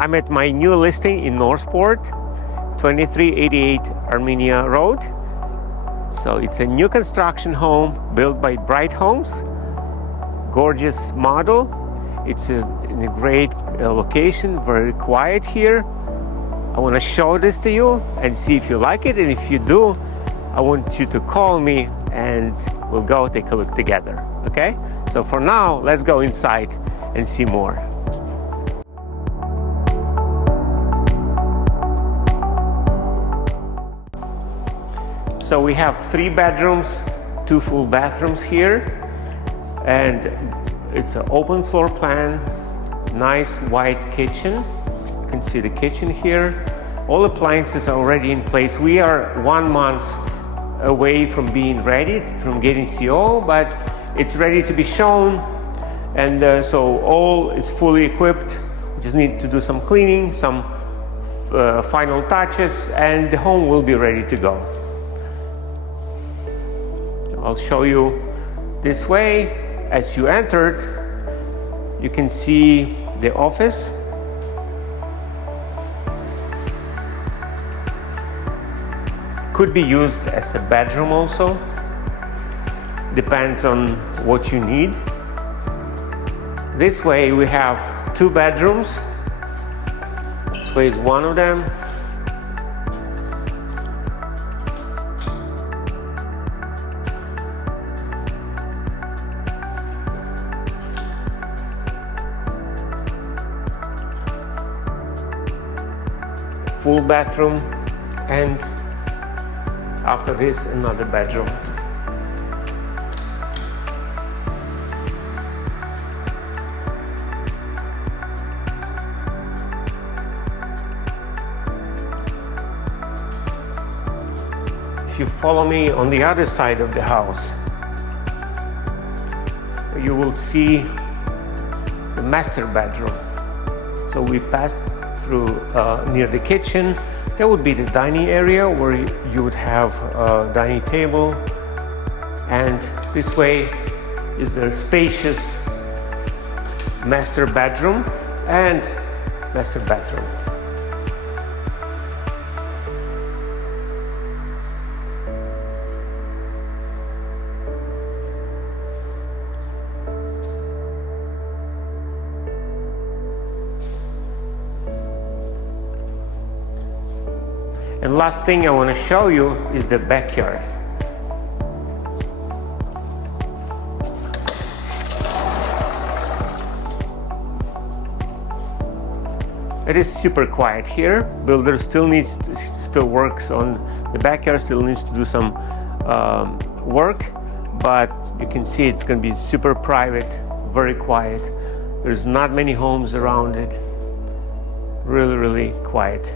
I'm at my new listing in Northport, 2388 Armenia Road. So it's a new construction home built by Bright Homes. Gorgeous model. It's in a great location, very quiet here. I want to show this to you and see if you like it, and if you do, I want you to call me and we'll go take a look together, okay? So for now, let's go inside and see more. So we have 3 bedrooms, 2 full bathrooms here, and it's an open floor plan, nice white kitchen. You can see the kitchen here. All appliances are already in place. We are 1 month away from being ready, from getting CO, but it's ready to be shown. And so all is fully equipped. We just need to do some cleaning, some final touches, and the home will be ready to go. I'll show you this way. As you entered, you can see the office. Could be used as a bedroom also. Depends on what you need. This way we have 2 bedrooms. This way is one of them. Full bathroom, and after this another bedroom. If you follow me on the other side of the house, you will see the master bedroom. So we passed through near the kitchen. There would be the dining area where you would have a dining table, and this way is the spacious master bedroom and master bathroom. And last thing I want to show you is the backyard. It is super quiet here. Builder still works on the backyard, still needs to do some work, but you can see it's going to be super private, very quiet. There's not many homes around it. Really, really quiet.